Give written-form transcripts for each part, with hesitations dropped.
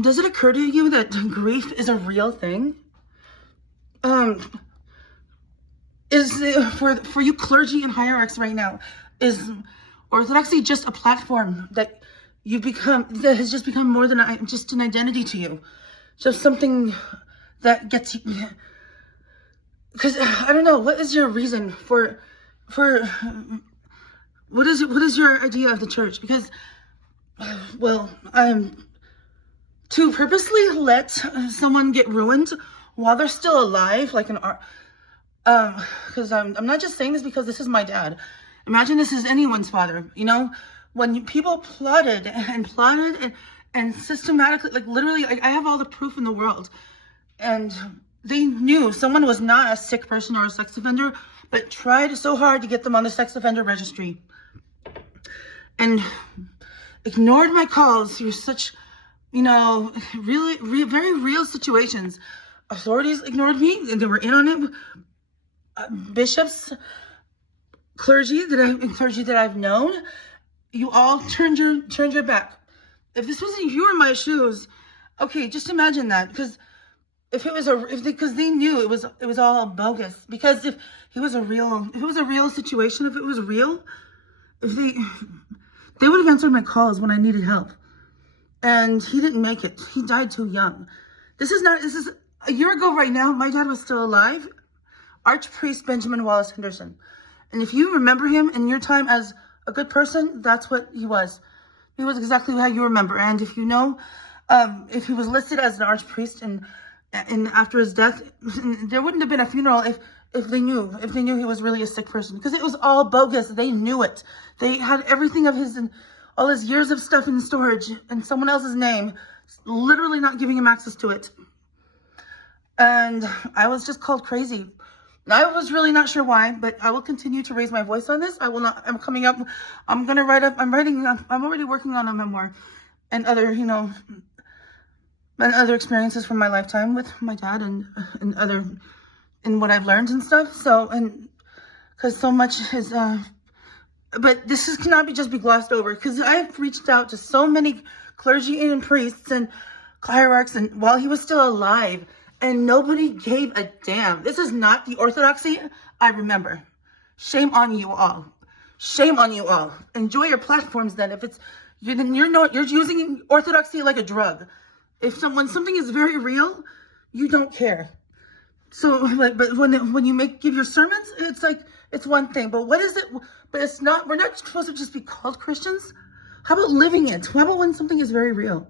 Does it occur to you that grief is a real thing? Is for you clergy and hierarchs right now, is Orthodoxy just a platform that that has just become more than just an identity to you? Just something that gets you, because I don't know, what is your reason for what is your idea of the church? Because, well, to purposely let someone get ruined while they're still alive, like because I'm not just saying this because this is my dad. Imagine this is anyone's father, when people plotted and systematically, like literally, like I have all the proof in the world, and they knew someone was not a sick person or a sex offender, but tried so hard to get them on the sex offender registry and ignored my calls through such, really, very real situations. Authorities ignored me, and they were in on it. Bishops, clergy that I've known, you all turned your back. If you were in my shoes, okay, just imagine that. Because because they knew it was all bogus. Because if it was a real situation, if it was real, they would have answered my calls when I needed help. And he didn't make it. He died too young. This is a year ago right now. My dad was still alive. Archpriest Benjamin Wallace Henderson. And if you remember him in your time as a good person, that's what he was. He was exactly how you remember. And if you know, if he was listed as an archpriest and after his death, there wouldn't have been a funeral if they knew he was really a sick person, because it was all bogus. They knew it. They had everything of all his years of stuff in storage in someone else's name, literally not giving him access to it. And I was just called crazy. I was really not sure why, but I will continue to raise my voice on this. I'm already working on a memoir and other, and other experiences from my lifetime with my dad and what I've learned and stuff. So, and because so much is, but this cannot just be glossed over, because I've reached out to so many clergy and priests and hierarchs, and while he was still alive, and nobody gave a damn. This is not the Orthodoxy I remember. Shame on you all. Shame on you all. Enjoy your platforms then. If you're using Orthodoxy like a drug. If something is very real, you don't care. So, but when you give your sermons, it's like, it's one thing. But what is it? But it's not. We're not supposed to just be called Christians. How about living it? How about when something is very real?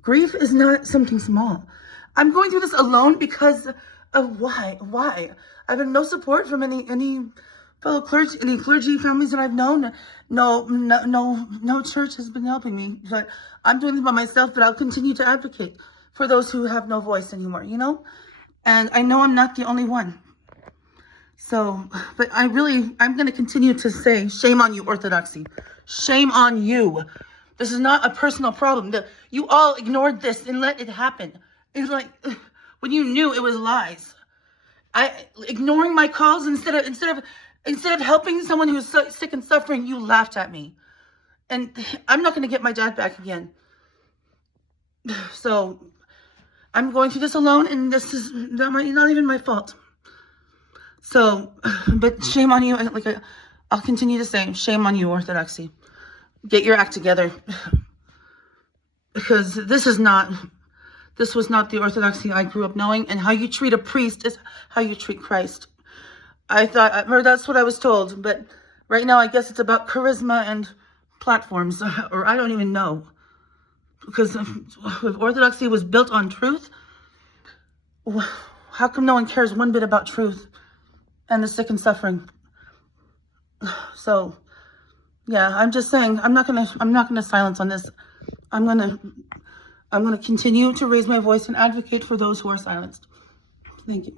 Grief is not something small. I'm going through this alone because of why? I've had no support from any fellow clergy, any clergy families that I've known. No church has been helping me. But I'm doing this by myself, but I'll continue to advocate for those who have no voice anymore, And I know I'm not the only one. So, but I'm going to continue to say, shame on you, Orthodoxy. Shame on you. This is not a personal problem. You all ignored this and let it happen. It's like when you knew it was lies. Ignoring my calls instead of helping someone who's sick and suffering, you laughed at me. And I'm not going to get my dad back again. So I'm going through this alone, and this is not even my fault. So, but shame on you. I'll continue to say, shame on you, Orthodoxy. Get your act together. Because this was not the Orthodoxy I grew up knowing, and how you treat a priest is how you treat Christ. Or that's what I was told, but right now I guess it's about charisma and platforms, or I don't even know. Because if Orthodoxy was built on truth, how come no one cares one bit about truth and the sick and suffering? So, yeah, I'm just saying, I'm not gonna silence on this. I'm gonna continue to raise my voice and advocate for those who are silenced. Thank you.